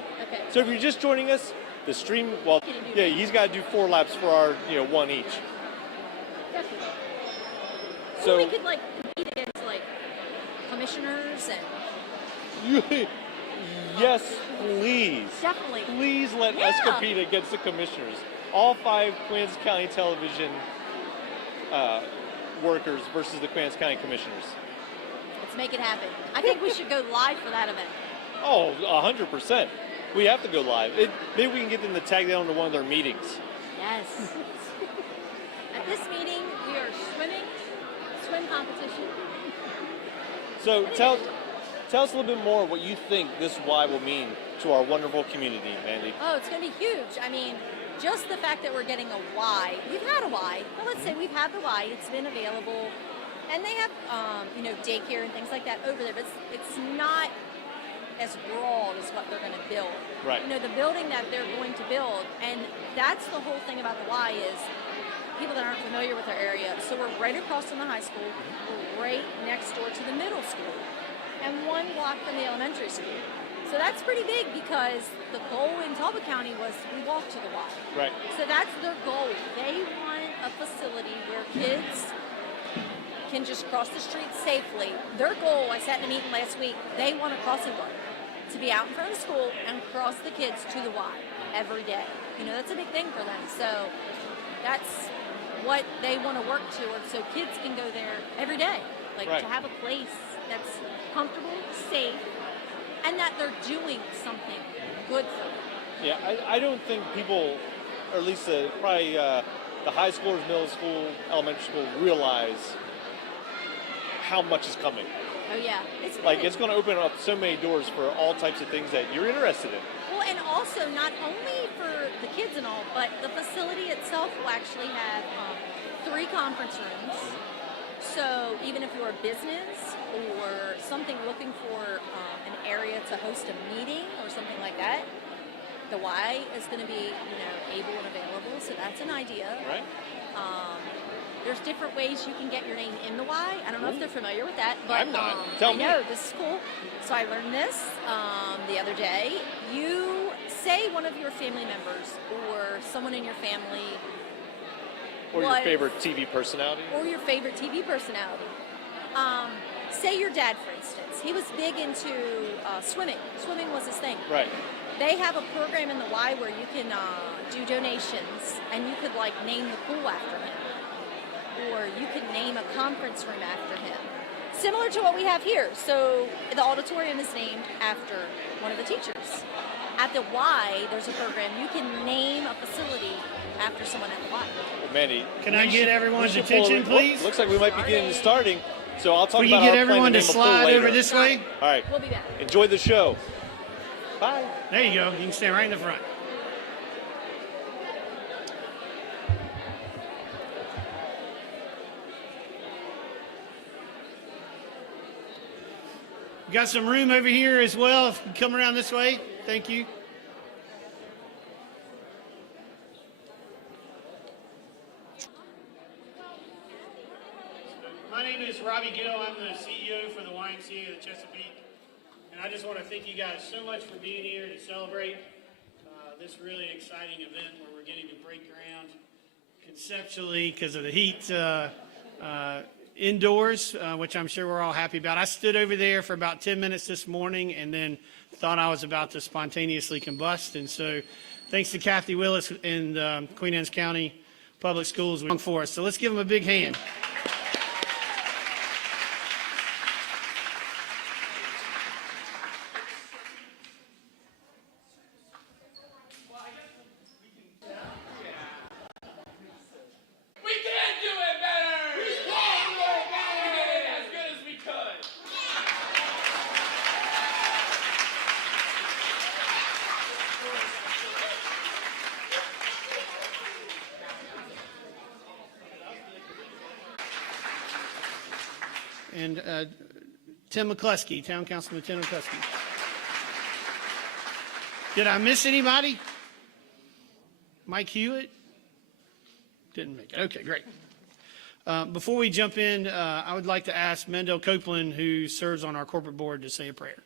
well. Okay. So if you're just joining us, the stream, well, yeah, he's got to do 4 laps for our, one each. Definitely. So we could like compete against like commissioners and. Yes, please. Definitely. Please let us compete against the commissioners. All 5 Queen Anne's County television workers versus the Queen Anne's County commissioners. Let's make it happen. I think we should go live for that event. Oh, 100%. We have to go live. Maybe we can get them to tag down to one of their meetings. Yes. At this meeting, we are swim competition. So tell us a little bit more what you think this Y will mean to our wonderful community, Mandy. Oh, it's going to be huge. I mean, just the fact that we're getting a Y. We've had a Y. Well, let's say we've had the Y. It's been available. And they have, daycare and things like that over there. But it's not as broad as what they're going to build. Right. The building that they're going to build. And that's the whole thing about the Y is people that aren't familiar with our area. So we're right across from the high school. We're right next door to the middle school. And 1 block from the elementary school. So that's pretty big because the goal in Talbot County was we walk to the Y. Right. So that's their goal. They want a facility where kids can just cross the street safely. Their goal, I sat in a meeting last week, they want a crossing guard to be out in front of the school and cross the kids to the Y every day. That's a big thing for them. So that's what they want to work toward so kids can go there every day. To have a place that's comfortable, safe, and that they're doing something good for them. Yeah, I don't think people, or at least probably the high schoolers, middle school, elementary school, realize how much is coming. Oh yeah, it's going to open up so many doors for all types of things that you're interested in. Well, and also not only for the kids and all, but the facility itself will actually have 3 conference rooms. So even if you're a business or something looking for an area to host a meeting or something like that, the Y is going to be, able and available. So that's an idea. Right. There's different ways you can get your name in the Y. I don't know if they're familiar with that, but I'm not. Tell me. I know this is cool. So I learned this the other day. You say one of your family members or someone in your family. Or your favorite TV personality. Say your dad, for instance. He was big into swimming. Swimming was his thing. Right. They have a program in the Y where you can do donations, and you could name the pool after him, or you could name a conference room after him. Similar to what we have here. So the auditorium is named after one of the teachers. At the Y, there's a program. You can name a facility after someone at the Y. Well, Mandy, can I get everyone's attention, please? Looks like we might be getting starting. So I'll talk about. Will you get everyone to slide over this way? All right. We'll be back. Enjoy the show. Bye. There you go. You can stand right in the front. We got some room over here as well. If you come around this way, thank you. My name is Robbie Gill. I'm the CEO for the YMCA of the Chesapeake. And I just want to thank you guys so much for being here to celebrate this really exciting event where we're getting to break ground conceptually because of the heat indoors, which I'm sure we're all happy about. I stood over there for about 10 minutes this morning and then thought I was about to spontaneously combust. And so thanks to Kathy Willis and Queen Anne's County Public Schools for us. So let's give them a big hand. And Tim McCluskey, Town Councilman Tim McCluskey. Did I miss anybody? Mike Hewitt? Didn't make it. Okay, great. Before we jump in, I would like to ask Mendel Copeland, who serves on our corporate board, to say a prayer.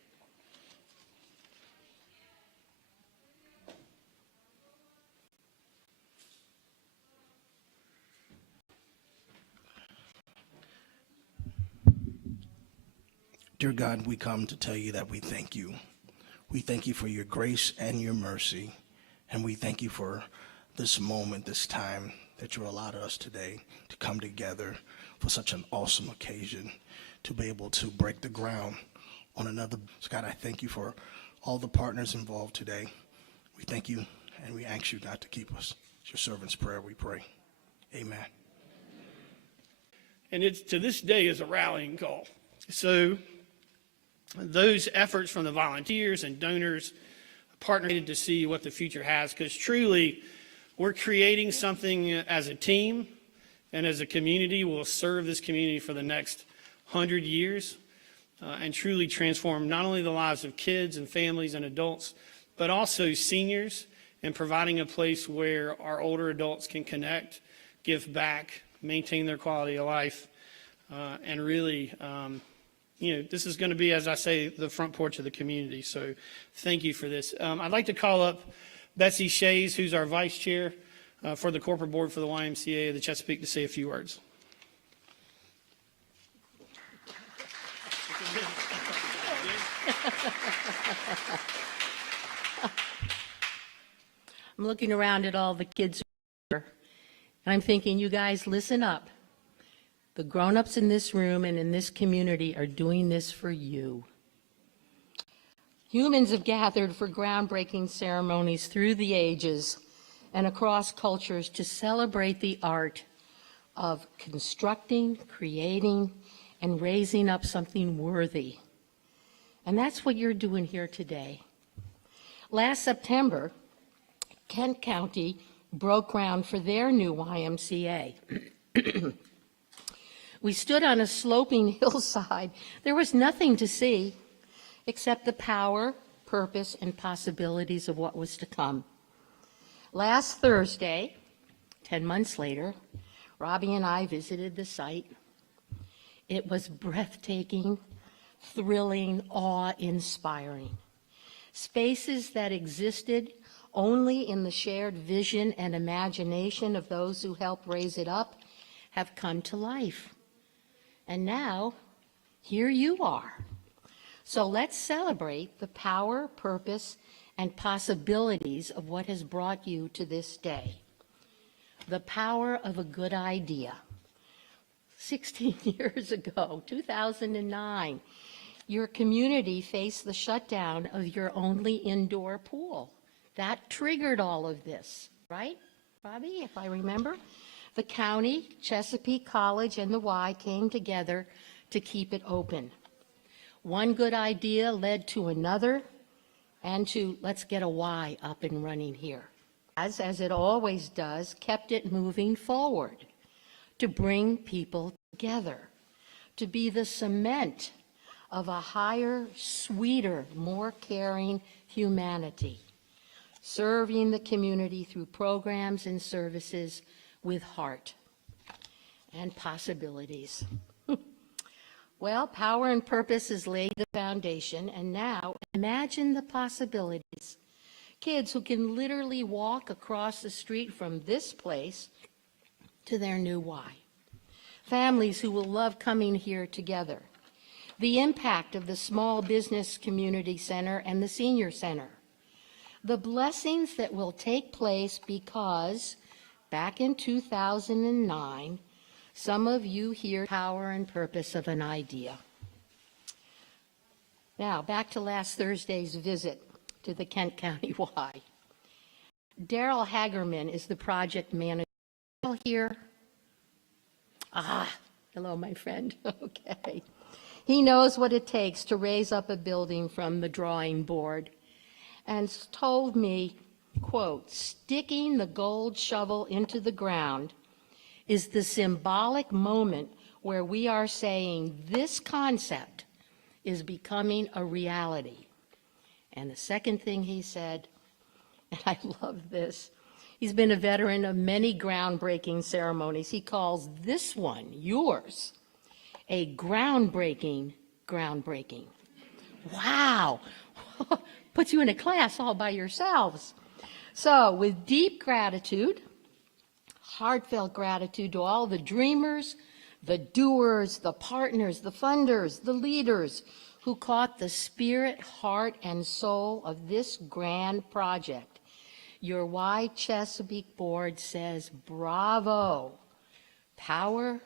Dear God, we come to tell you that we thank you. We thank you for your grace and your mercy, and we thank you for this moment, this time that you allowed us today to come together for such an awesome occasion, to be able to break the ground on another. So God, I thank you for all the partners involved today. We thank you, and we ask you, God, to keep us. It's your servant's prayer, we pray. Amen. And it's to this day is a rallying call. So those efforts from the volunteers and donors partnered to see what the future has, because truly we're creating something as a team and as a community will serve this community for the next 100 years and truly transform not only the lives of kids and families and adults, but also seniors, and providing a place where our older adults can connect, give back, maintain their quality of life, and really, this is going to be, as I say, the front porch of the community. So thank you for this. I'd like to call up Betsy Shays, who's our vice chair for the corporate board for the YMCA of the Chesapeake, to say a few words. I'm looking around at all the kids here, and I'm thinking, you guys, listen up. The grown-ups in this room and in this community are doing this for you. Humans have gathered for groundbreaking ceremonies through the ages and across cultures to celebrate the art of constructing, creating, and raising up something worthy. And that's what you're doing here today. Last September, Kent County broke ground for their new YMCA. We stood on a sloping hillside. There was nothing to see except the power, purpose, and possibilities of what was to come. Last Thursday, 10 months later, Robbie and I visited the site. It was breathtaking, thrilling, awe-inspiring. Spaces that existed only in the shared vision and imagination of those who helped raise it up have come to life. And now, here you are. So let's celebrate the power, purpose, and possibilities of what has brought you to this day. The power of a good idea. 16 years ago, 2009, your community faced the shutdown of your only indoor pool. That triggered all of this, right, Bobby, if I remember? The county, Chesapeake College, and the Y came together to keep it open. One good idea led to another, and to let's get a Y up and running here. As it always does, kept it moving forward to bring people together, to be the cement of a higher, sweeter, more caring humanity, serving the community through programs and services with heart and possibilities. Well, power and purpose has laid the foundation, and now imagine the possibilities. Kids who can literally walk across the street from this place to their new Y. Families who will love coming here together. The impact of the Small Business Community Center and the Senior Center. The blessings that will take place because back in 2009, some of you hear power and purpose of an idea. Now, back to last Thursday's visit to the Kent County Y. Daryl Hagerman is the project manager. Here. Hello, my friend. Okay. He knows what it takes to raise up a building from the drawing board and told me, quote, sticking the gold shovel into the ground is the symbolic moment where we are saying this concept is becoming a reality. And the second thing he said, and I love this, he's been a veteran of many groundbreaking ceremonies. He calls this one, yours, a groundbreaking. Wow. Puts you in a class all by yourselves. So with deep gratitude, heartfelt gratitude to all the dreamers, the doers, the partners, the funders, the leaders who caught the spirit, heart, and soul of this grand project. Your Y Chesapeake board says, bravo. Power,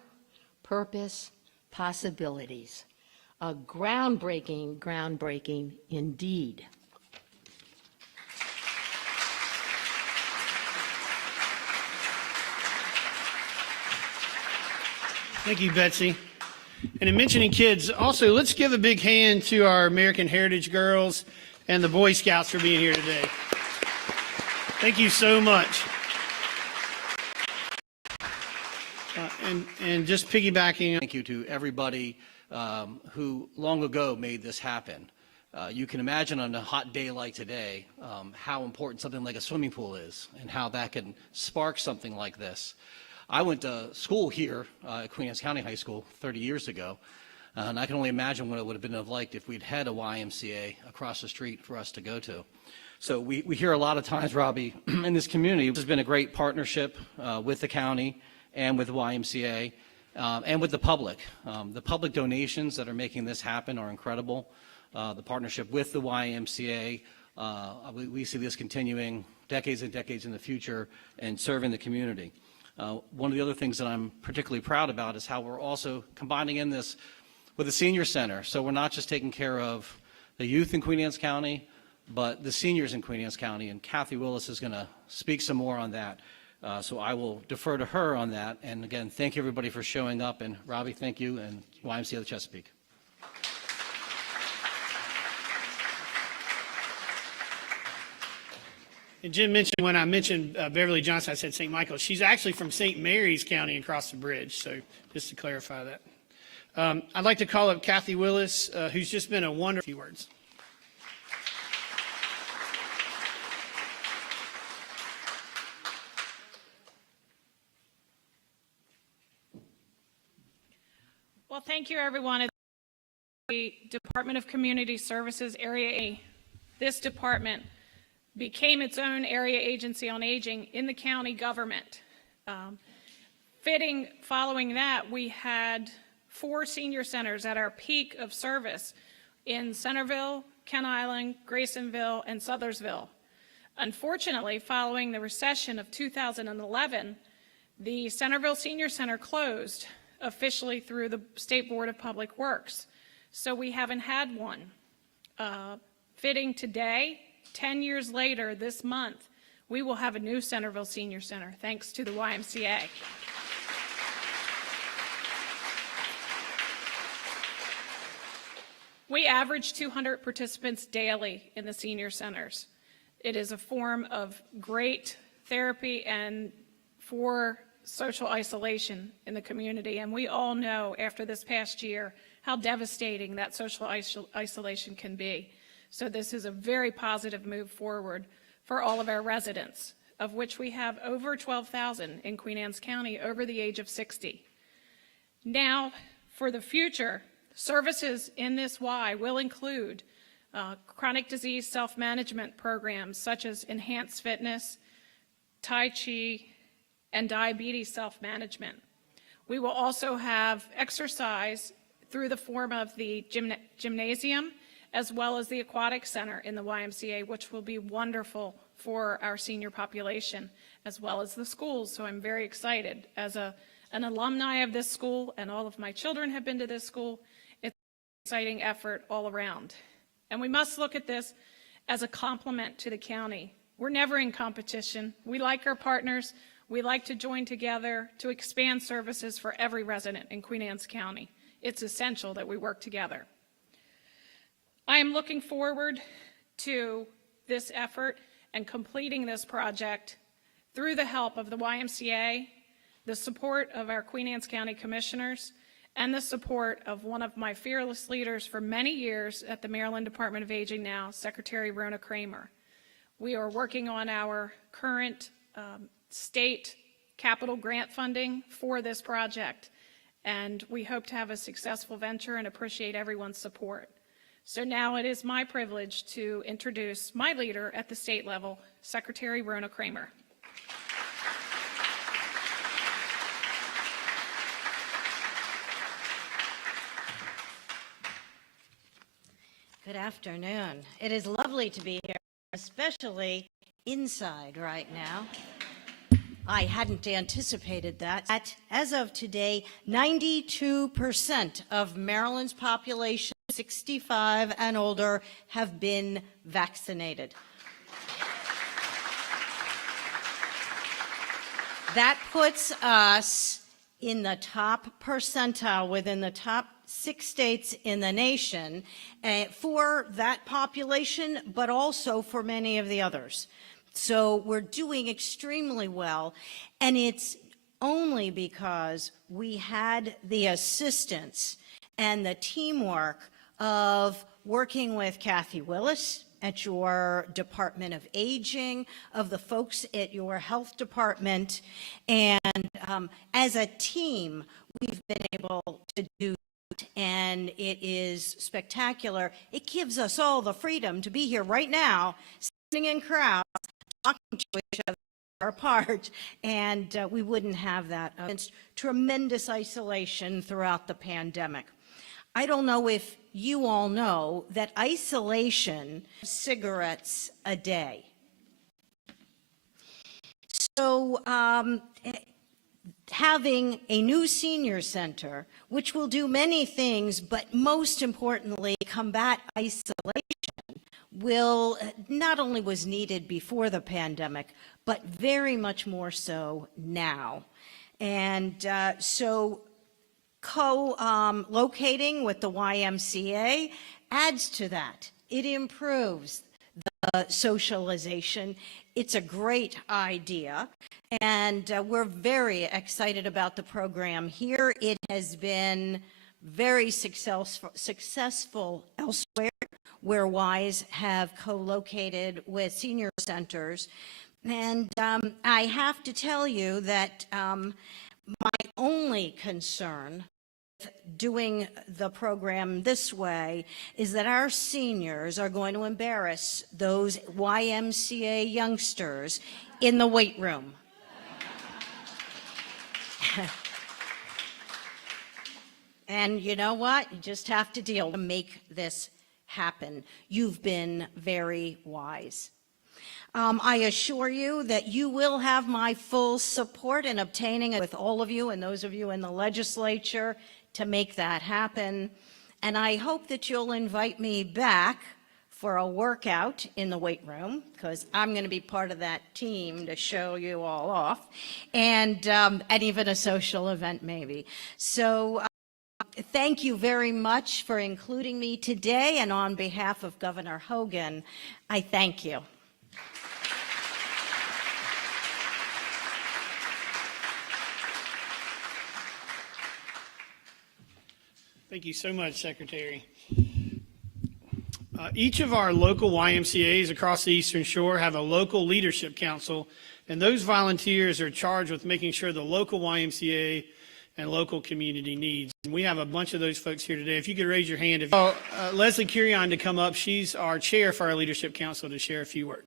purpose, possibilities. A groundbreaking indeed. Thank you, Betsy. And in mentioning kids, also let's give a big hand to our American Heritage girls and the Boy Scouts for being here today. Thank you so much. And just piggybacking. Thank you to everybody who long ago made this happen. You can imagine on a hot day like today how important something like a swimming pool is and how that can spark something like this. I went to school here at Queen Anne's County High School 30 years ago, and I can only imagine what it would have been like if we'd had a YMCA across the street for us to go to. So we hear a lot of times, Robbie, in this community, this has been a great partnership with the county and with the YMCA and with the public. The public donations that are making this happen are incredible. The partnership with the YMCA, we see this continuing decades and decades in the future and serving the community. One of the other things that I'm particularly proud about is how we're also combining in this with the senior center. So we're not just taking care of the youth in Queen Anne's County, but the seniors in Queen Anne's County. And Kathy Willis is going to speak some more on that. So I will defer to her on that. And again, thank you everybody for showing up. And Robbie, thank you, and YMCA of the Chesapeake. And Jim mentioned, when I mentioned Beverly Johnson, I said St. Michael. She's actually from St. Mary's County across the bridge, so just to clarify that. I'd like to call up Kathy Willis, who's just been a wonderful few words. Well, thank you, everyone. At the Department of Community Services Area A, this department became its own area agency on aging in the county government. Fitting following that, we had 4 senior centers at our peak of service in Centerville, Kent Island, Graysonville, and Sothersville. Unfortunately, following the recession of 2011, the Centerville Senior Center closed officially through the State Board of Public Works. So we haven't had one. Fitting today, 10 years later this month, we will have a new Centerville Senior Center, thanks to the YMCA. We average 200 participants daily in the senior centers. It is a form of great therapy and for social isolation in the community. And we all know after this past year how devastating that social isolation can be. So this is a very positive move forward for all of our residents, of which we have over 12,000 in Queen Anne's County over the age of 60. Now, for the future, services in this Y will include chronic disease self-management programs such as enhanced fitness, Tai Chi, and diabetes self-management. We will also have exercise through the form of the gymnasium as well as the aquatic center in the YMCA, which will be wonderful for our senior population as well as the schools. So I'm very excited. As an alumni of this school, and all of my children have been to this school, it's an exciting effort all around. And we must look at this as a complement to the county. We're never in competition. We like our partners. We like to join together to expand services for every resident in Queen Anne's County. It's essential that we work together. I am looking forward to this effort and completing this project through the help of the YMCA, the support of our Queen Anne's County Commissioners, and the support of one of my fearless leaders for many years at the Maryland Department of Aging now, Secretary Rona Kramer. We are working on our current state capital grant funding for this project, and we hope to have a successful venture and appreciate everyone's support. So now it is my privilege to introduce my leader at the state level, Secretary Rona Kramer. Good afternoon. It is lovely to be here, especially inside right now. I hadn't anticipated that. As of today, 92% of Maryland's population, 65 and older, have been vaccinated. That puts us in the top percentile within the top 6 states in the nation for that population, but also for many of the others. So we're doing extremely well, and it's only because we had the assistance and the teamwork of working with Kathy Willis at your Department of Aging, of the folks at your health department, and as a team, we've been able to do it, and it is spectacular. It gives us all the freedom to be here right now, sitting in crowds, talking to each other apart, and we wouldn't have that. It's tremendous isolation throughout the pandemic. I don't know if you all know that isolation, cigarettes a day. So having a new senior center, which will do many things, but most importantly, combat isolation, will not only was needed before the pandemic, but very much more so now. And so co-locating with the YMCA adds to that. It improves the socialization. It's a great idea, and we're very excited about the program here. It has been very successful elsewhere where Ys have co-located with senior centers. And I have to tell you that my only concern doing the program this way is that our seniors are going to embarrass those YMCA youngsters in the weight room. And you know what? You just have to deal to make this happen. You've been very wise. I assure you that you will have my full support in obtaining it with all of you and those of you in the legislature to make that happen. And I hope that you'll invite me back for a workout in the weight room, because I'm going to be part of that team to show you all off, and even a social event maybe. So thank you very much for including me today, and on behalf of Governor Hogan, I thank you. Thank you so much, Secretary. Each of our local YMCAs across the Eastern Shore have a local leadership council, and those volunteers are charged with making sure the local YMCA and local community needs. And we have a bunch of those folks here today. If you could raise your hand. Leslie Curion to come up. She's our chair for our leadership council to share a few words.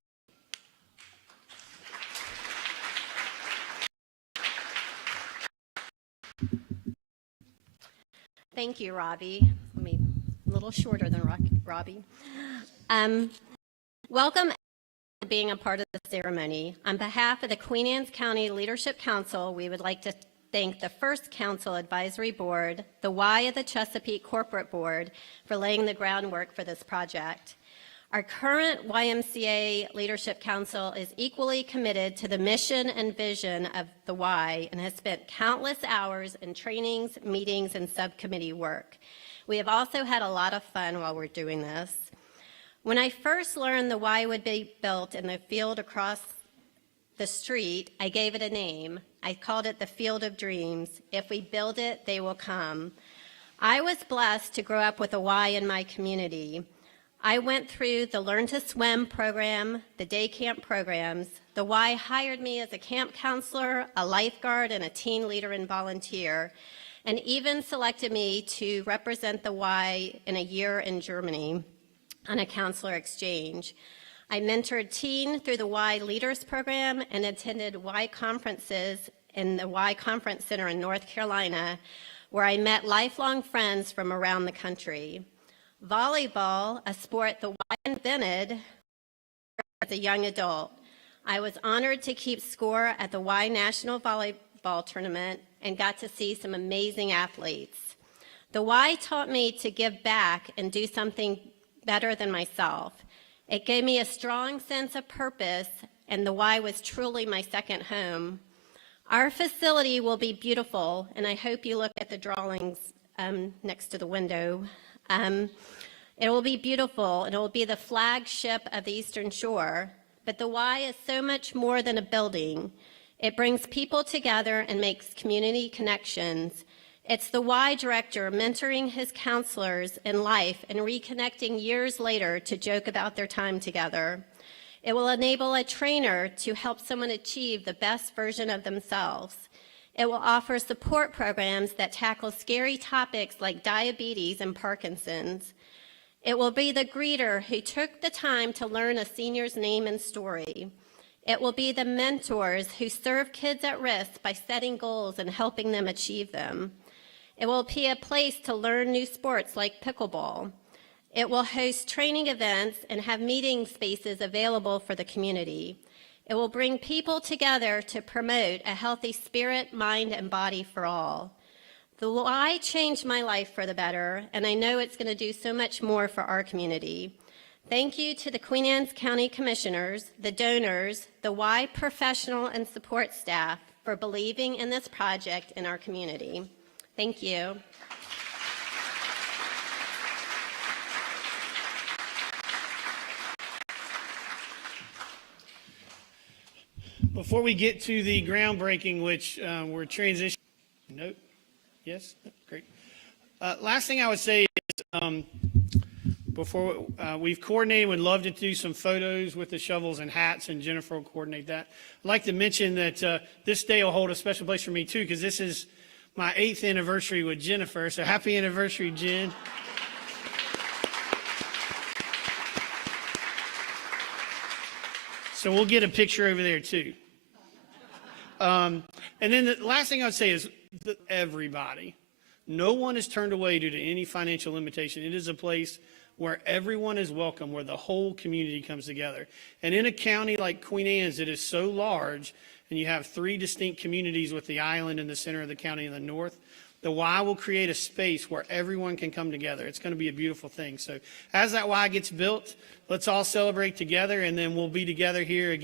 Thank you, Robbie. A little shorter than Robbie. Welcome to being a part of the ceremony. On behalf of the Queen Anne's County Leadership Council, we would like to thank the First Council Advisory Board, the Y of the Chesapeake Corporate Board, for laying the groundwork for this project. Our current YMCA Leadership Council is equally committed to the mission and vision of the Y and has spent countless hours in trainings, meetings, and subcommittee work. We have also had a lot of fun while we're doing this. When I first learned the Y would be built in the field across the street, I gave it a name. I called it the Field of Dreams. If we build it, they will come. I was blessed to grow up with a Y in my community. I went through the Learn to Swim program, the day camp programs. The Y hired me as a camp counselor, a lifeguard, and a teen leader and volunteer, and even selected me to represent the Y in a year in Germany on a counselor exchange. I mentored teen through the Y Leaders program and attended Y conferences in the Y Conference Center in North Carolina, where I met lifelong friends from around the country. Volleyball, a sport the Y invented as a young adult. I was honored to keep score at the Y National Volleyball Tournament and got to see some amazing athletes. The Y taught me to give back and do something better than myself. It gave me a strong sense of purpose, and the Y was truly my second home. Our facility will be beautiful, and I hope you look at the drawings next to the window. It will be beautiful, and it will be the flagship of the Eastern Shore. But the Y is so much more than a building. It brings people together and makes community connections. It's the Y director mentoring his counselors in life and reconnecting years later to joke about their time together. It will enable a trainer to help someone achieve the best version of themselves. It will offer support programs that tackle scary topics like diabetes and Parkinson's. It will be the greeter who took the time to learn a senior's name and story. It will be the mentors who serve kids at risk by setting goals and helping them achieve them. It will be a place to learn new sports like pickleball. It will host training events and have meeting spaces available for the community. It will bring people together to promote a healthy spirit, mind, and body for all. The Y changed my life for the better, and I know it's going to do so much more for our community. Thank you to the Queen Anne's County Commissioners, the donors, the Y professional and support staff for believing in this project in our community. Thank you. Before we get to the groundbreaking, which we're transitioning, nope, yes, great. Last thing I would say is before we've coordinated, would love to do some photos with the shovels and hats, and Jennifer will coordinate that. I'd like to mention that this day will hold a special place for me too, because this is my 8th anniversary with Jennifer, so happy anniversary, Jen. So we'll get a picture over there too. And then the last thing I would say is everybody. No one is turned away due to any financial limitation. It is a place where everyone is welcome, where the whole community comes together. And in a county like Queen Anne's that is so large, and you have 3 distinct communities with the island in the center of the county in the north, the Y will create a space where everyone can come together. It's going to be a beautiful thing. So as that Y gets built, let's all celebrate together, and then we'll be together here again.